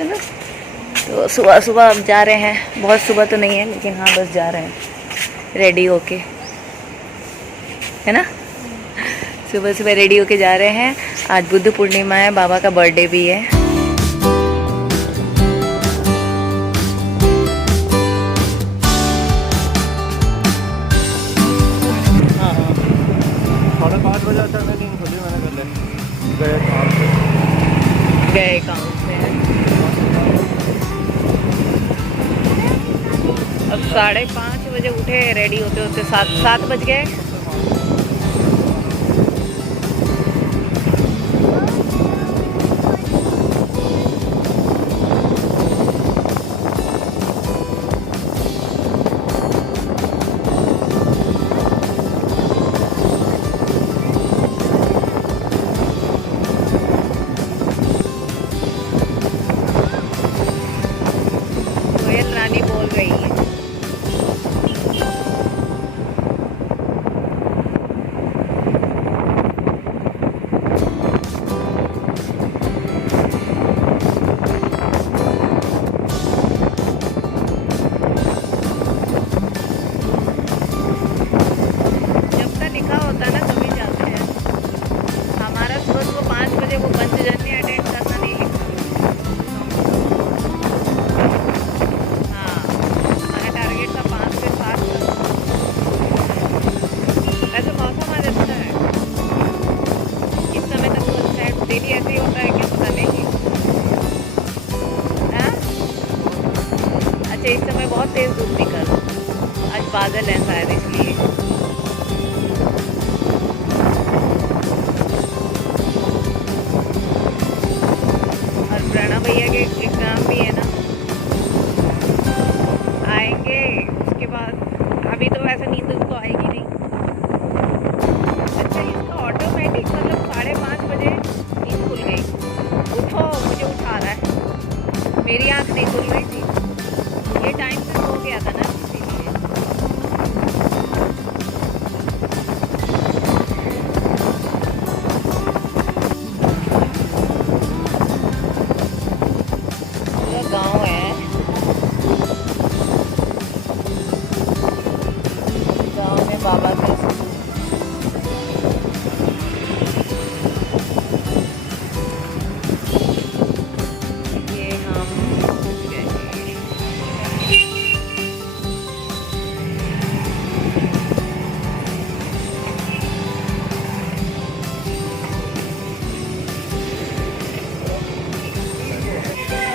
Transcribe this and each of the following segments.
है ना। तो सुबह सुबह अब जा रहे हैं, बहुत सुबह तो नहीं है लेकिन हाँ बस जा रहे हैं रेडी होके, है ना। सुबह सुबह रेडी होके जा रहे हैं। आज बुद्ध पूर्णिमा है, बाबा का बर्थडे भी है। हाँ 5:30 बजे अच्छा मैं नींद खुली, मैंने कर ले गए काम से। अब 5:30 बजे उठे, रेडी होते होते 7 बज गए। कोयल रानी बोल रही है। वो पंचजन्य अटेंड करना नहीं लिखा। हाँ, हमारा टारगेट था 5 से 7 तक। वैसे मौसम आज अच्छा है, इस समय तक तो अच्छा है। डेली ऐसे ही होता है क्या पता नहीं। हाँ? अच्छा, इस समय बहुत तेज धूप निकल, आज बादल है शायद इसलिए। प्रणव भैया के एग्ज़ाम भी है ना, आएंगे उसके बाद। अभी तो वैसे नींद उसको आएगी नहीं। अच्छा, इसका ऑटोमेटिक मतलब 5:30 बजे नींद खुल गई। उठो, मुझे उठा रहा है, मेरी आँख नहीं खुल रही थी। ये टाइम से सो गया था ना, इसीलिए। गाँव है, गाँव में बाबा का ये हम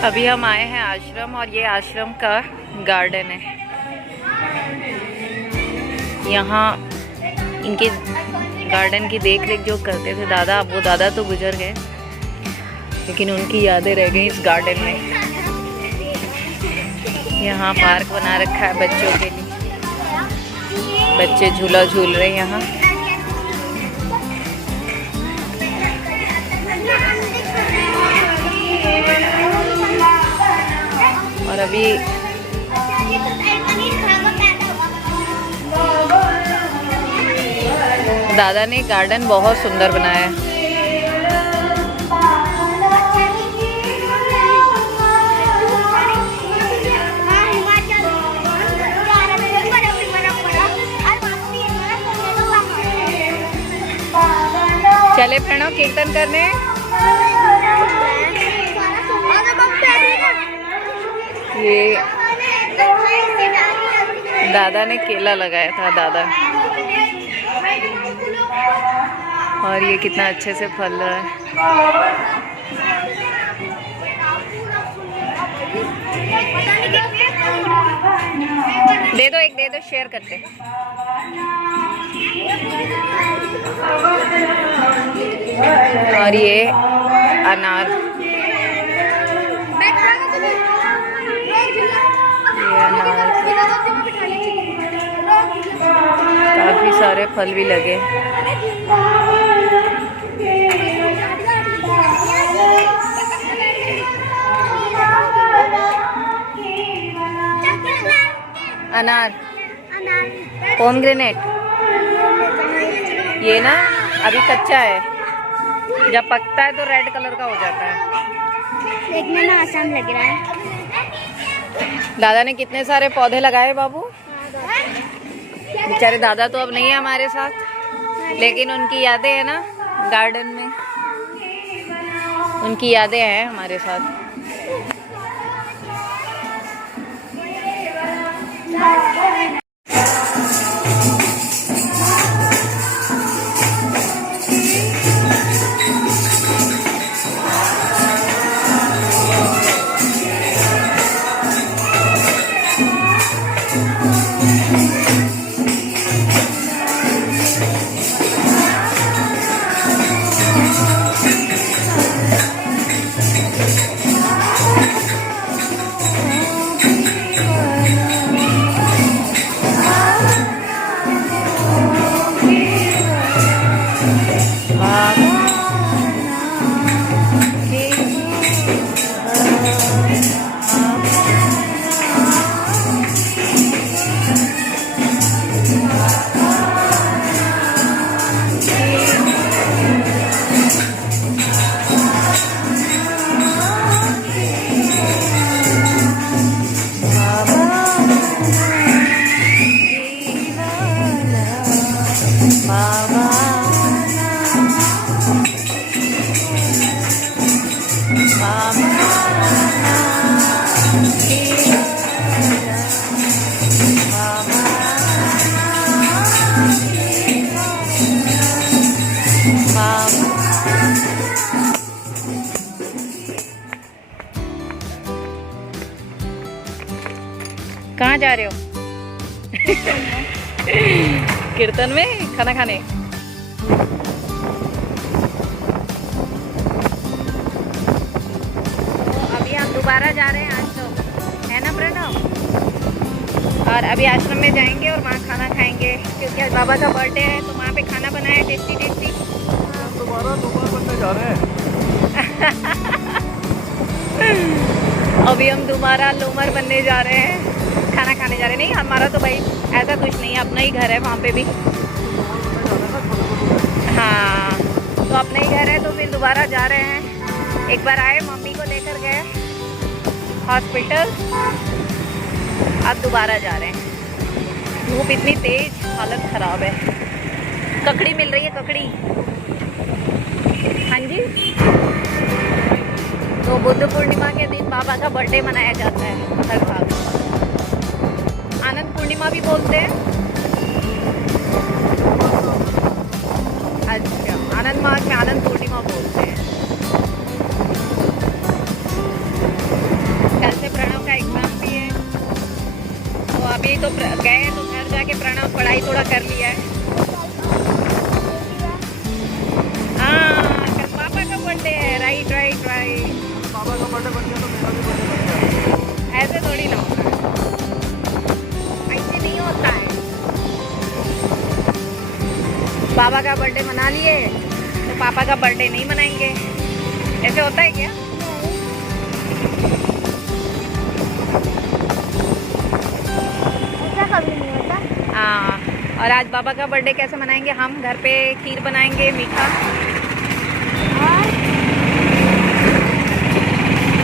अभी हम आए हैं आश्रम, और ये आश्रम का गार्डन है। यहाँ इनके गार्डन की देख रेख जो करते थे दादा, अब वो दादा तो गुजर गए लेकिन उनकी यादें रह गई इस गार्डन में। यहाँ पार्क बना रखा है बच्चों के लिए, बच्चे झूला झूल रहे हैं यहाँ। और अभी दादा ने गार्डन बहुत सुंदर बनाया है। चले प्रणव कीर्तन करने। ये दादा ने केला लगाया था दादा, और ये कितना अच्छे से फल रहा है। दे दो, एक दे दो, शेयर करते। और ये अनार, काफी सारे फल भी लगे। अनार, पोमग्रेनेट, ये ना अभी कच्चा है, जब पकता है तो रेड कलर का हो जाता है। देखने में आसान लग रहा है। दादा ने कितने सारे पौधे लगाए बाबू। बेचारे दादा तो अब नहीं है हमारे साथ, लेकिन उनकी यादें है ना गार्डन में, उनकी यादें हैं हमारे साथ। कहाँ जा रहे हो? कीर्तन में खाना खाने। तो अभी हम दोबारा जा रहे हैं आश्रम, है ना प्रणव? और अभी आश्रम में जाएंगे और वहाँ खाना खाएंगे, क्योंकि आज बाबा का बर्थडे है, तो वहाँ पे खाना बनाया टेस्टी टेस्टी। दोबारा बनने जा रहे हैं। अभी हम दोबारा लोमर बनने जा रहे हैं, खाना खाने जा रहे हैं। नहीं, हमारा तो भाई ऐसा कुछ नहीं है, अपना ही घर है वहाँ पे भी। हाँ, तो अपना ही घर है, तो फिर दोबारा जा रहे हैं। एक बार आए, मम्मी को लेकर गए हॉस्पिटल, अब दोबारा जा रहे हैं। धूप इतनी तेज, हालत खराब है। ककड़ी मिल रही है, ककड़ी। हाँ जी। तो बुद्ध पूर्णिमा के दिन बाबा का बर्थडे मनाया जाता है हर साल। आनंद पूर्णिमा भी बोलते हैं। अच्छा, आनंद मास में आनंद पूर्णिमा बोलते हैं। कल से प्रणव का एग्जाम भी है, तो अभी तो गए तो घर जाके प्रणव पढ़ाई थोड़ा कर लिया है। हाँ, कल पापा का बर्थडे है। Right right right. पापा का बर्थडे बन गया तो मेरा भी बर्थडे बन गया। ऐसे थोड़ी ना होता है, ऐसे नहीं होता है। पापा का बर्थडे मना लिए तो पापा का बर्थडे नहीं मनाएंगे, ऐसे होता है क्या? ऐसा कभी नहीं होता। हाँ, और आज बाबा का बर्थडे कैसे मनाएंगे हम? घर पे खीर बनाएंगे मीठा,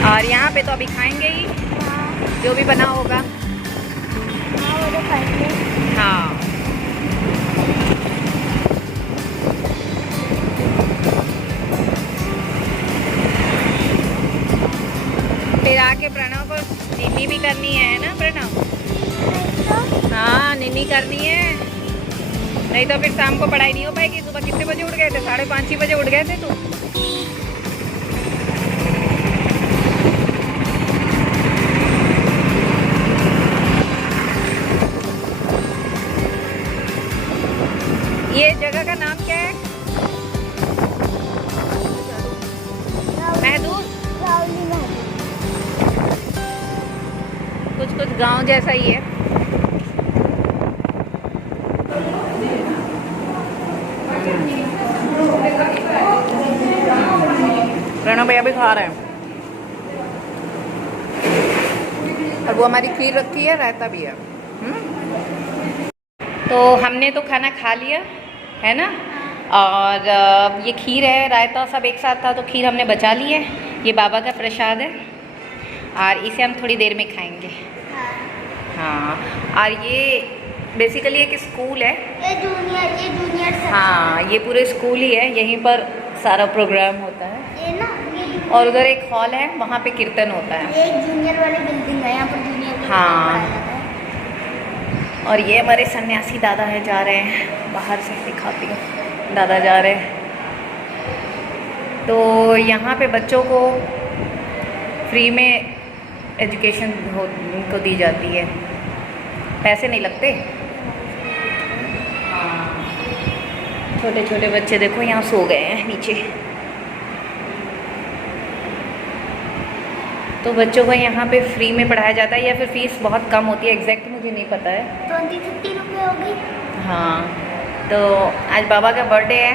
और यहाँ पे तो अभी खाएंगे ही जो भी बना होगा। वो तो खाएंगे। हाँ, फिर आके प्रणव को निन्नी भी करनी है ना प्रणव? हाँ, निन्नी करनी है, नहीं तो फिर शाम को पढ़ाई नहीं हो पाएगी। सुबह कितने बजे उठ गए थे? 5:30 बजे उठ गए थे तू। ये जगह का नाम क्या है? महदूद। कुछ कुछ गांव जैसा ही है। प्रणव भैया भी खा रहे हैं, और वो हमारी खीर रखी है, रायता भी है। तो हमने तो खाना खा लिया है ना, और ये खीर है, रायता सब एक साथ था, तो खीर हमने बचा ली है। ये बाबा का प्रसाद है और इसे हम थोड़ी देर में खाएंगे। हाँ, और ये बेसिकली एक स्कूल है। ये जूनियर सेक्शन हाँ, ये पूरे स्कूल ही है, यहीं पर सारा प्रोग्राम होता है। ये ना और उधर एक हॉल है, वहाँ पे कीर्तन होता है। ये एक जूनियर वाली बिल्डिंग है, यहाँ पर जूनियर को हाँ। पढ़ाया जाता है। और ये हमारे सन्यासी दादा है, जा रहे हैं बाहर से, दिखाती हूँ। दादा जा रहे हैं। तो यहाँ पे बच्चों को फ्री में एजुकेशन को दी जाती है, पैसे नहीं लगते। हाँ, छोटे छोटे बच्चे देखो यहाँ सो गए हैं नीचे। तो बच्चों को यहाँ पे फ्री में पढ़ाया जाता है, या फिर फीस बहुत कम होती है, एग्जैक्ट मुझे नहीं पता है। 20-50 रुपये होगी। हाँ, तो आज बाबा का बर्थडे है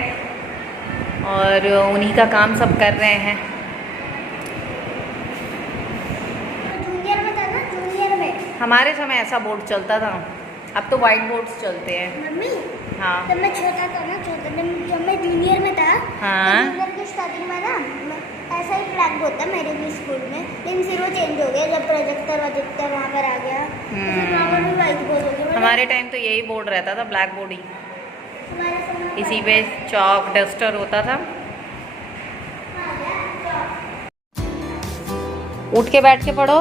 और उन्हीं का काम सब कर रहे हैं। जूनियर में था ना, जूनियर में हमारे समय ऐसा बोर्ड चलता था, अब तो वाइट बोर्ड्स चलते हैं। मम्मी, हाँ जब मैं छोटा था ना, जब मैं जूनियर में था, हाँ। तो जूनियर की स्टार्टिंग में ना ऐसा ही ब्लैक बोर्ड था मेरे भी स्कूल में, लेकिन फिर वो चेंज हो गया जब प्रोजेक्टर वहाँ पर आ गया, तो फिर वहाँ पर भी वाइट बोर्ड हो गया। हमारे टाइम तो यही बोर्ड रहता था, ब्लैक बोर्ड ही। हमारे समय इसी पे चॉक डस्टर होता था। उठ के बैठ के पढ़ो।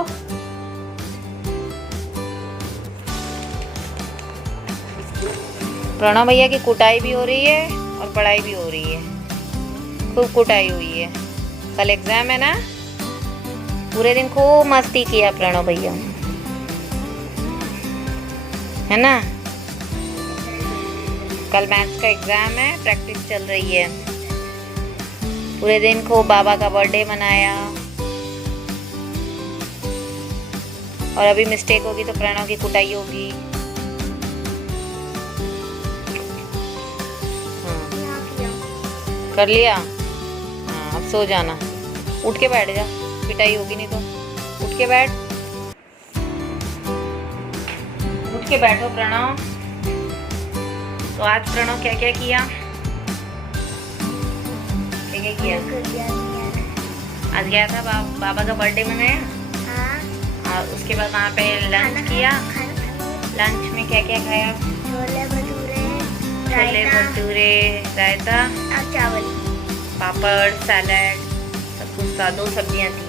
प्रणव भैया की कुटाई भी हो रही है और पढ़ाई भी हो रही है, खूब कुटाई हुई है। कल एग्जाम है ना, पूरे दिन खूब मस्ती किया प्रणव भैया, है ना। कल मैथ्स का एग्जाम है, प्रैक्टिस चल रही है। पूरे दिन खूब बाबा का बर्थडे मनाया, और अभी मिस्टेक होगी तो प्रणव की कुटाई होगी। कर लिया। हाँ, अब सो जाना, उठ के बैठ जा, पिटाई होगी नहीं तो। उठ के बैठ, उठ के बैठो प्रणव। तो आज प्रणव क्या क्या किया, क्या क्या किया? आज गया था बाबा का बर्थडे मनाया, और उसके बाद वहाँ पे लंच किया। लंच में क्या क्या खाया? छोले भटूरे, रायता, चावल, पापड़, सैलड, सब कुछ था। 2 सब्जियाँ थी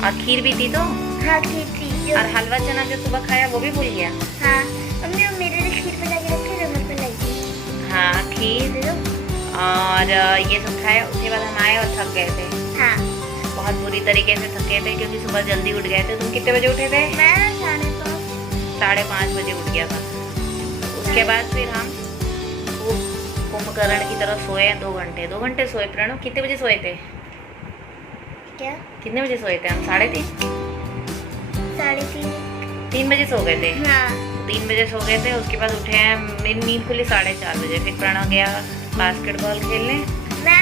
और खीर भी थी। तो हाँ खीर थी। और हलवा चना जो सुबह खाया वो भी भूल गया। हाँ मम्मी, वो मेरे लिए खीर बना के रखे, जो घर पे लाई थी। हाँ, खीर और ये सब खाया। उसके बाद हम आए और थक गए थे। हाँ, बहुत बुरी तरीके से थके थे, क्योंकि सुबह जल्दी उठ गए थे। तुम कितने बजे उठे थे? मैं 5:30 बजे उठ गया था। उसके बाद फिर हम कुंभकर्ण की तरह सोए 2 घंटे। 2 घंटे सोए। प्रणव कितने बजे सोए थे? क्या? कितने बजे सोए थे हम? 3:30? 3:30। 3 बजे सो गए थे। हाँ 3 बजे सो गए थे। उसके बाद उठे हैं, मेरी नींद खुली 4:30 बजे। फिर प्रणव गया बास्केटबॉल खेलने। मैं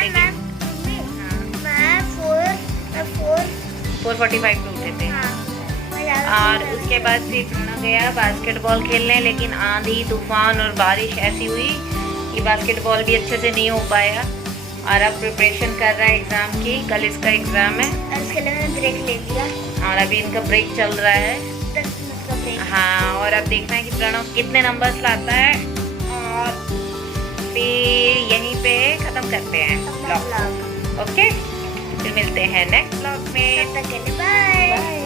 4:45 पे उठे थे। हाँ, और उसके बाद फिर प्रणव गया बास्केटबॉल खेलने, लेकिन आंधी तूफान और बारिश ऐसी हुई कि बास्केटबॉल भी अच्छे से नहीं हो पाया। और अब प्रिपरेशन कर रहा है एग्ज़ाम की। कल इसका एग्ज़ाम है और उसके लिए मैंने ब्रेक ले लिया, और अभी इनका ब्रेक चल रहा है। 10 मिनट का ब्रेक। हाँ, और अब देखना है कि प्रणव कितने नंबर्स लाता है, और फिर यहीं पे ख़त्म करते हैं ब्लॉग। ओके, फिर मिलते हैं नेक्स्ट ब्लॉग में। तब तक के लिए बाय।